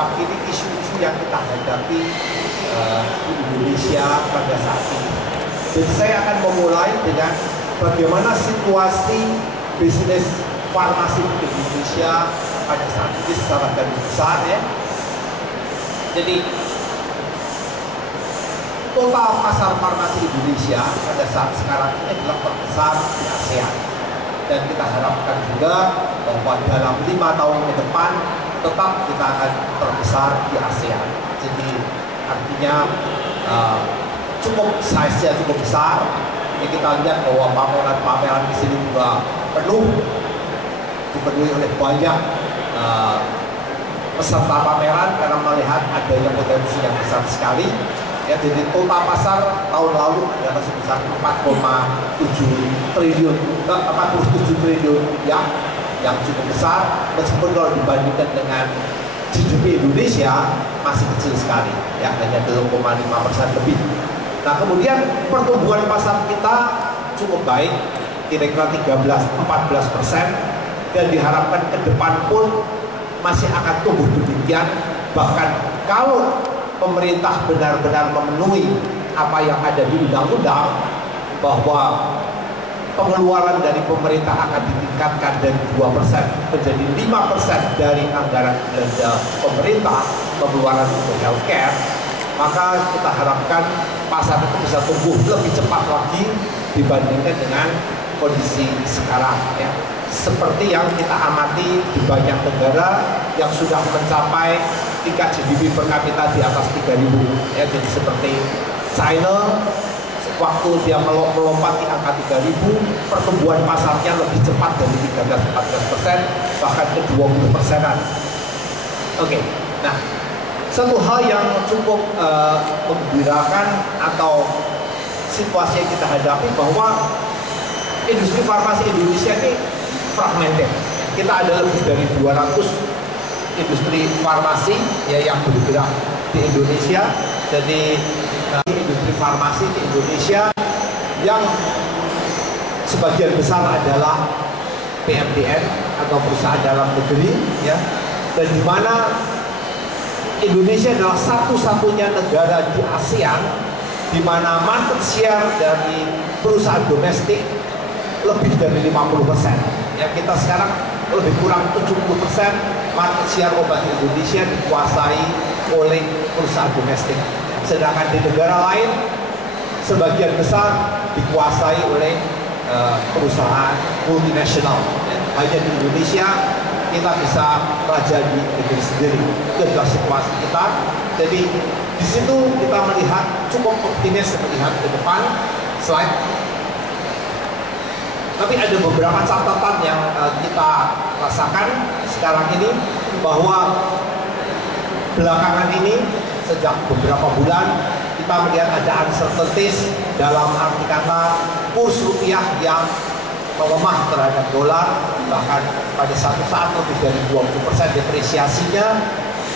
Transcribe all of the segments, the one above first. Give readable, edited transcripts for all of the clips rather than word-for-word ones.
Ini isu-isu yang kita hadapi di Indonesia pada saat ini. Jadi saya akan memulai dengan bagaimana situasi bisnis farmasi di Indonesia pada saat ini secara garis besar ya. Jadi total pasar farmasi Indonesia pada saat sekarang ini adalah terbesar di ASEAN. Dan kita harapkan juga bahwa dalam 5 tahun ke depan tetap kita akan terbesar di ASEAN. Jadi artinya cukup size-nya cukup besar. Ini kita lihat bahwa pameran-pameran di sini juga penuh, dipenuhi oleh banyak peserta pameran karena melihat adanya potensi yang besar sekali. Ya, jadi total pasar tahun lalu adalah sebesar 47 triliun ya, yang cukup besar meskipun kalau dibandingkan dengan GDP Indonesia masih kecil sekali ya, hanya 0,5% lebih. Nah kemudian pertumbuhan pasar kita cukup baik, kira-kira 13-14%, dan diharapkan ke depan pun masih akan tumbuh demikian. Bahkan kalau pemerintah benar-benar memenuhi apa yang ada di undang-undang, bahwa pengeluaran dari pemerintah akan ditingkatkan dari 2% menjadi 5% dari anggaran belanja pemerintah pengeluaran untuk healthcare, maka kita harapkan pasar itu bisa tumbuh lebih cepat lagi dibandingkan dengan kondisi sekarang ya. Seperti yang kita amati di banyak negara yang sudah mencapai tingkat GDP per kapita di atas 3.000 ya. Jadi seperti China, waktu dia melompati angka 3.000, pertumbuhan pasarnya lebih cepat dari 13-14%, bahkan ke 20%-an. Oke, nah satu hal yang cukup menggembirakan atau situasi yang kita hadapi bahwa industri farmasi Indonesia ini fragmented. Kita ada lebih dari 200 industri farmasi ya yang bergerak di Indonesia. Jadi industri farmasi di Indonesia yang sebagian besar adalah PMDN atau perusahaan dalam negeri ya, dan di mana Indonesia adalah satu-satunya negara di ASEAN di mana market share dari perusahaan domestik lebih dari 50%. Ya, kita sekarang lebih kurang 70% market share obat Indonesia dikuasai oleh perusahaan domestik. Sedangkan di negara lain sebagian besar dikuasai oleh perusahaan multinasional. Hanya di Indonesia kita bisa raja di negeri sendiri. Itu adalah situasi kita. Jadi di situ kita melihat cukup optimis melihat ke depan. Slide. Tapi ada beberapa catatan yang kita rasakan sekarang ini, bahwa belakangan ini sejak beberapa bulan kita melihat ada uncertainties, dalam arti kata kurs rupiah yang melemah terhadap dolar, bahkan pada satu saat lebih dari 20% depresiasinya,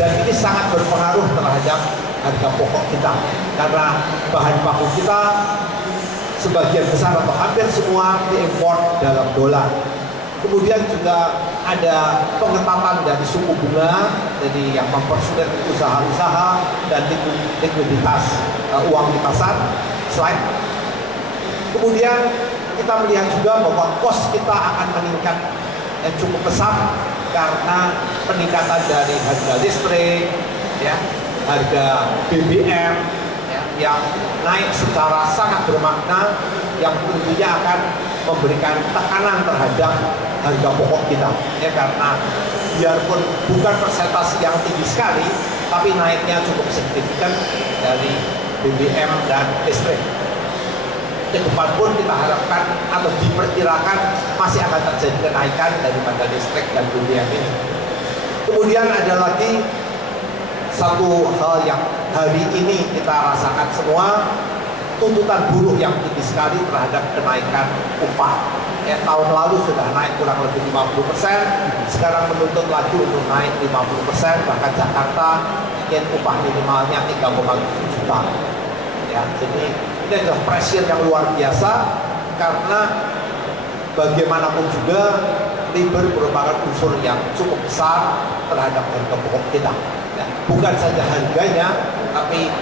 dan ini sangat berpengaruh terhadap harga pokok kita karena bahan baku kita sebagian besar atau hampir semua diimpor dalam dolar. Kemudian juga ada pengetatan dari suku bunga, jadi yang mempersulit usaha-usaha dan likuiditas uang di pasar. Slide. Kemudian kita melihat juga bahwa cost kita akan meningkat yang cukup besar karena peningkatan dari harga listrik, ya, harga BBM, ya, yang naik secara sangat bermakna, yang tentunya akan memberikan tekanan terhadap harga pokok kita, ya, karena biarpun bukan persentase yang tinggi sekali, tapi naiknya cukup signifikan dari BBM dan listrik. Ke depan pun kita harapkan atau diperkirakan masih akan terjadi kenaikan daripada listrik dan BBM ini. Kemudian ada lagi satu hal yang hari ini kita rasakan semua, tuntutan buruh yang tinggi sekali terhadap kenaikan upah. Ya, tahun lalu sudah naik kurang lebih 50%, sekarang menuntut lagi untuk naik 50%, bahkan Jakarta ingin upah minimalnya 3,7 juta. Ya, jadi ini adalah pressure yang luar biasa karena bagaimanapun juga labor merupakan unsur yang cukup besar terhadap harga pokok kita. Ya, bukan saja harganya, tapi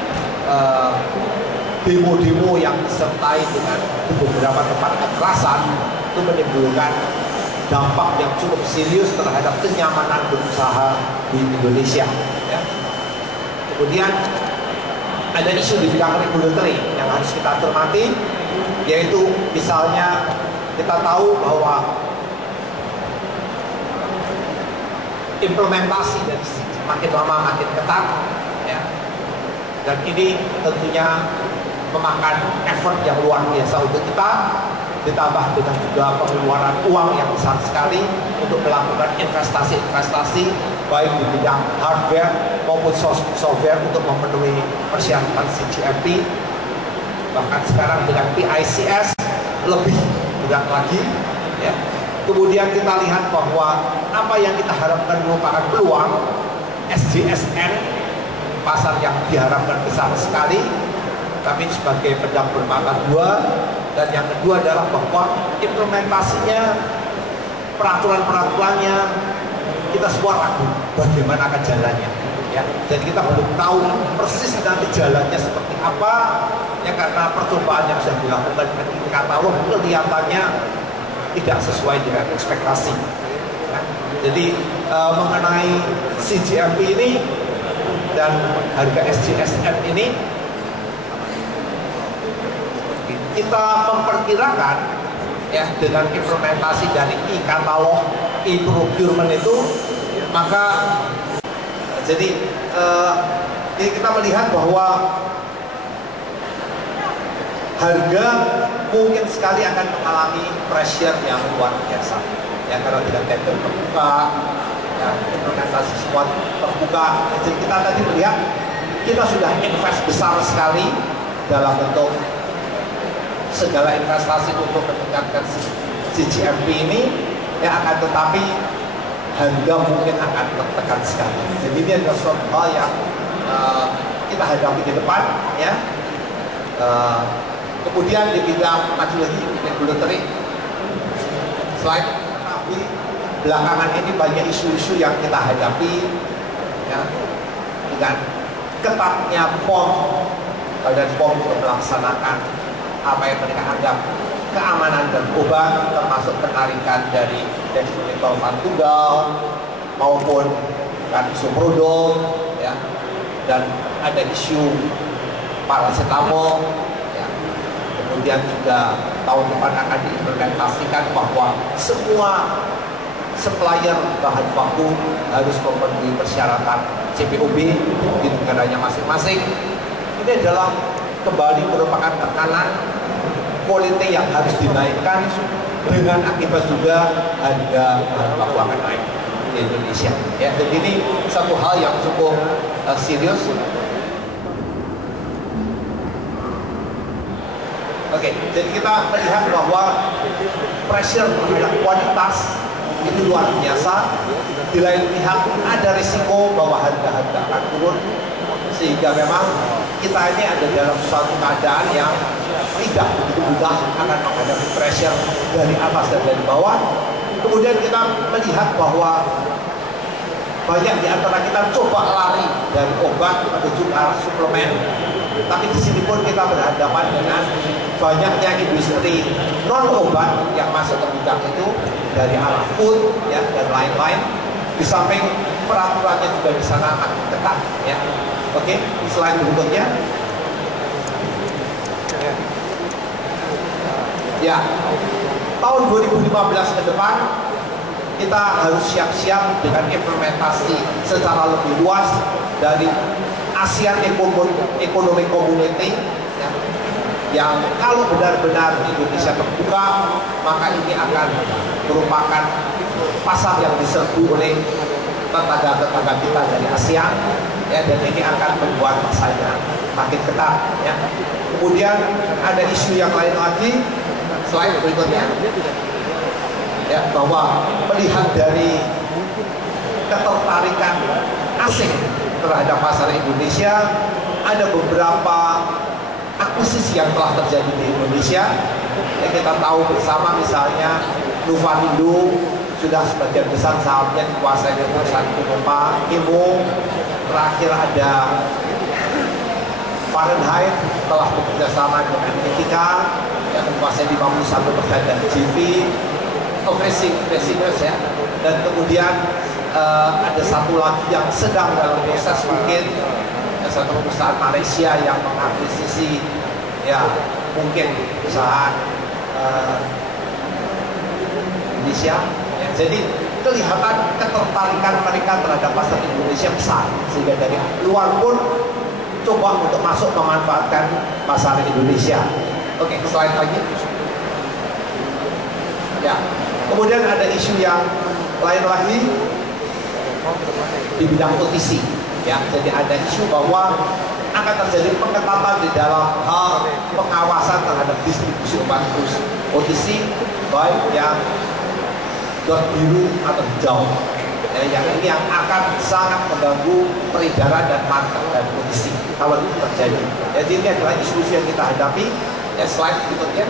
demo-demo yang disertai dengan beberapa tempat kekerasan itu menimbulkan dampak yang cukup serius terhadap kenyamanan berusaha di Indonesia. Ya. Kemudian ada isu di bidang regulatory yang harus kita cermati, yaitu misalnya kita tahu bahwa implementasi dari makin lama makin ketat, ya. Dan ini tentunya memakan effort yang luar biasa untuk kita, ditambah dengan juga pengeluaran uang yang besar sekali untuk melakukan investasi-investasi baik di bidang hardware maupun software untuk memenuhi persyaratan CGMP. Bahkan sekarang dengan PICS lebih berat lagi, ya. Kemudian kita lihat bahwa apa yang kita harapkan merupakan peluang SJSN, pasar yang diharapkan besar sekali, tapi sebagai pedang bermata dua. Dan yang kedua adalah bahwa implementasinya, peraturan-peraturannya, kita semua ragu bagaimana akan jalannya, ya. Dan kita belum tahu persis nanti jalannya seperti apa, ya, karena percobaan yang sudah dilakukan di katalog kelihatannya tidak sesuai dengan ekspektasi. Nah, jadi mengenai CGMP ini dan harga SJSN ini, kita memperkirakan, ya, dengan implementasi dari e-katalog, e-procurement itu, maka jadi kita melihat bahwa harga mungkin sekali akan mengalami pressure yang luar biasa, ya, karena tidak tender terbuka, ya, implementasi semua terbuka. Jadi kita tadi melihat kita sudah invest besar sekali dalam bentuk segala investasi untuk meningkatkan CGMP ini, ya, akan tetapi harga mungkin akan tertekan sekali. Jadi ini adalah suatu hal yang kita hadapi di depan, ya. Kemudian di bidang maju lagi regulatory slide, tapi belakangan ini banyak isu-isu yang kita hadapi, ya, dengan ketatnya POM, Badan POM untuk melaksanakan apa yang mereka anggap keamanan dan obat, termasuk penarikan dari desinfektan tunggal maupun kan isu produk, ya, dan ada isu paracetamol, ya. Kemudian juga tahun depan akan diimplementasikan bahwa semua supplier bahan baku harus memenuhi persyaratan CPOB di negaranya masing-masing. Ini adalah kembali merupakan tekanan politik yang harus dinaikkan, dengan akibat juga harga bahan baku akan naik di Indonesia, ya. Jadi ini satu hal yang cukup serius. Oke, jadi kita melihat bahwa pressure terhadap kualitas itu luar biasa. Di lain pihak ada risiko bahwa harga-harga akan turun, sehingga memang kita ini ada dalam suatu keadaan yang tidak begitu mudah akan menghadapi pressure dari atas dan dari bawah. Kemudian kita melihat bahwa banyak di antara kita coba lari dari obat menuju ke arah suplemen, tapi di sini pun kita berhadapan dengan banyaknya industri non obat yang masuk ke bidang itu dari arah food, ya, dan lain-lain. Di samping peraturannya juga di sana makin ketat, ya. Oke, slide berikutnya. Ya, tahun 2015 ke depan kita harus siap-siap dengan implementasi secara lebih luas dari ASEAN Economic Community, ya, yang kalau benar-benar Indonesia terbuka, maka ini akan merupakan pasar yang diserbu oleh tetangga-tetangga kita dari ASEAN, ya, dan ini akan membuat pasarnya makin ketat, ya. Kemudian ada isu yang lain lagi, slide berikutnya, ya, bahwa melihat dari ketertarikan asing terhadap pasar Indonesia, ada beberapa akuisisi yang telah terjadi di Indonesia. Ya, kita tahu bersama misalnya Nuvanindo sudah sebagian besar sahamnya dikuasai oleh perusahaan Innova, Imo, terakhir ada Fahrenheit telah bekerja sama dengan Etika yang menguasai 51% dan GV Racingers ya, dan kemudian ada satu lagi yang sedang dalam proses mungkin satu perusahaan Malaysia yang mengakuisisi ya mungkin perusahaan Indonesia ya. Jadi kelihatan ketertarikan mereka terhadap pasar Indonesia besar, sehingga dari luar pun coba untuk masuk memanfaatkan pasar Indonesia. Oke, slide lagi ya. Kemudian ada isu yang lain lagi di bidang OTC ya. Jadi ada isu bahwa akan terjadi pengetatan di dalam hal pengawasan terhadap distribusi obat OTC, baik yang dot biru atau hijau ya, yang ini yang akan sangat mengganggu peredaran dan market dan OTC kalau itu terjadi. Jadi ini adalah isu yang kita hadapi ya. Slide berikutnya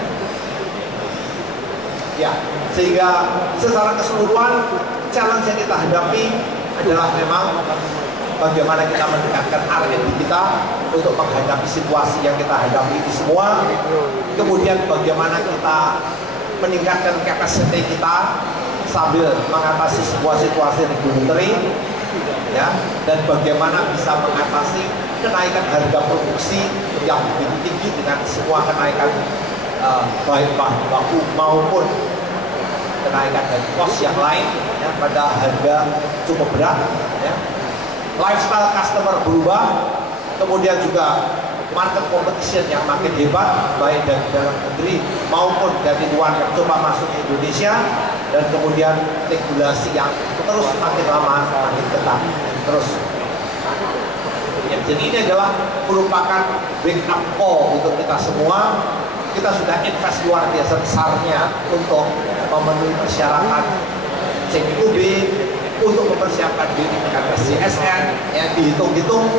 ya. Sehingga secara keseluruhan challenge yang kita hadapi adalah memang bagaimana kita mendekatkan R&D kita untuk menghadapi situasi yang kita hadapi ini semua. Kemudian bagaimana kita meningkatkan capacity kita sambil mengatasi sebuah situasi regulatory ya, dan bagaimana bisa mengatasi kenaikan harga produksi yang begitu tinggi dengan semua kenaikan baik bahan baku maupun kenaikan dari cost yang lain ya, pada harga cukup berat ya. Lifestyle customer berubah, kemudian juga market competition yang makin hebat baik dari dalam negeri maupun dari luar yang coba masuk ke Indonesia, dan kemudian regulasi yang terus makin lama makin ketat terus ya. Jadi ini adalah merupakan wake up call untuk kita semua. Kita sudah invest luar biasa besarnya untuk memenuhi persyaratan CQB, untuk mempersiapkan diri dengan SCSN yang dihitung-hitung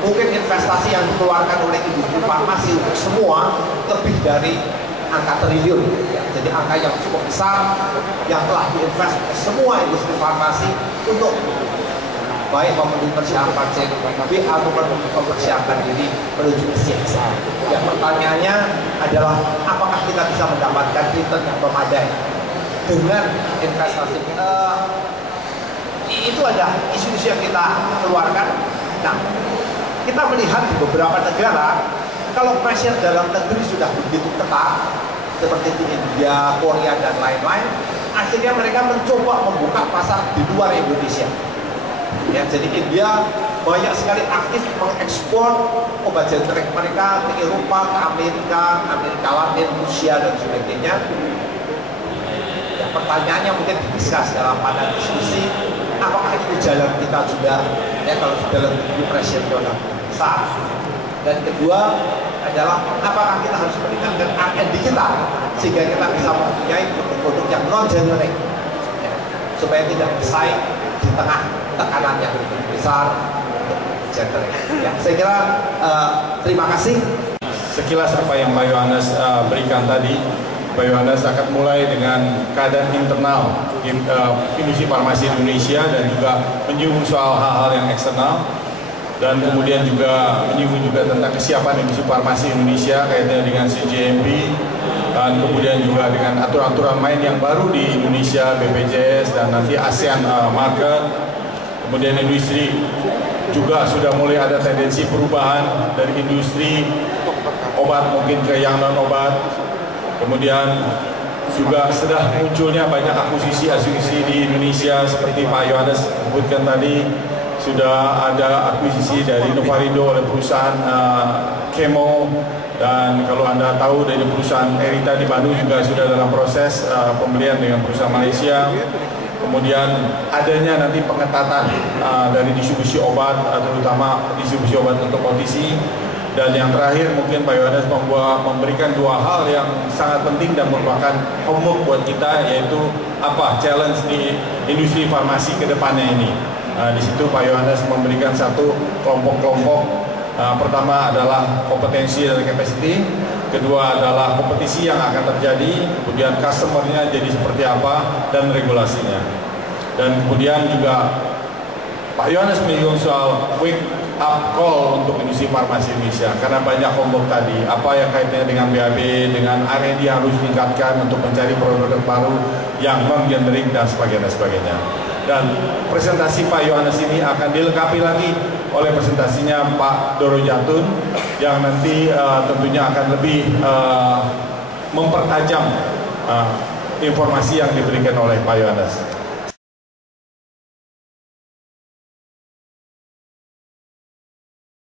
mungkin investasi yang dikeluarkan oleh industri farmasi untuk semua lebih dari angka triliun ya. Jadi angka yang cukup besar yang telah diinvest semua industri farmasi untuk baik memenuhi persiapan CQB ataupun mempersiapkan diri menuju SCSN. Ya, pertanyaannya adalah apakah kita bisa mendapatkan return yang memadai dengan investasi itu. Ada isu-isu yang kita keluarkan. Nah, kita melihat di beberapa negara kalau pressure dalam negeri sudah begitu ketat seperti di India, Korea dan lain-lain, akhirnya mereka mencoba membuka pasar di luar Indonesia ya. Jadi India banyak sekali aktif mengekspor obat generik mereka ke Eropa, ke Amerika Latin, Rusia dan sebagainya ya. Pertanyaannya mungkin didiskus dalam pada diskusi, apakah itu jalan kita juga ya kalau dalam pressure dalam besar. Dan kedua adalah apakah kita harus meningkatkan R&D kita sehingga kita bisa mempunyai produk-produk yang non generic ya, supaya tidak bersaing di tengah tekanan yang lebih besar untuk generic ya. Saya kira terima kasih. Sekilas apa yang Pak Yohanes berikan tadi. Pak Yohanes akan mulai dengan keadaan internal industri farmasi Indonesia dan juga menyinggung soal hal-hal yang eksternal, dan kemudian juga menyinggung juga tentang kesiapan industri farmasi Indonesia kaitannya dengan CGMP, dan kemudian juga dengan aturan-aturan main yang baru di Indonesia, BPJS dan nanti ASEAN market. Kemudian industri juga sudah mulai ada tendensi perubahan dari industri obat mungkin ke yang non obat. Kemudian juga sudah munculnya banyak akuisisi di Indonesia seperti Pak Yohanes sebutkan tadi. Sudah ada akuisisi dari Novarindo oleh perusahaan Chemo, dan kalau Anda tahu dari perusahaan Erita di Bandung juga sudah dalam proses pembelian dengan perusahaan Malaysia. Kemudian adanya nanti pengetatan dari distribusi obat, terutama distribusi obat untuk OTC. Dan yang terakhir mungkin Pak Yohanes memberikan dua hal yang sangat penting dan merupakan homework buat kita, yaitu apa challenge di industri farmasi ke depannya ini. Di situ Pak Yohanes memberikan satu kelompok-kelompok. Pertama adalah kompetensi dan capacity, kedua adalah kompetisi yang akan terjadi, kemudian customer-nya jadi seperti apa, dan regulasinya. Dan kemudian juga Pak Yohanes menyinggung soal wake up call untuk industri farmasi Indonesia karena banyak kelompok tadi, apa yang kaitannya dengan BAB, dengan R&D yang harus ditingkatkan untuk mencari produk baru yang non-generik dan sebagainya. Dan presentasi Pak Yohanes ini akan dilengkapi lagi oleh presentasinya Pak Doro Jatun yang nanti tentunya akan lebih mempertajam informasi yang diberikan oleh Pak Yohanes.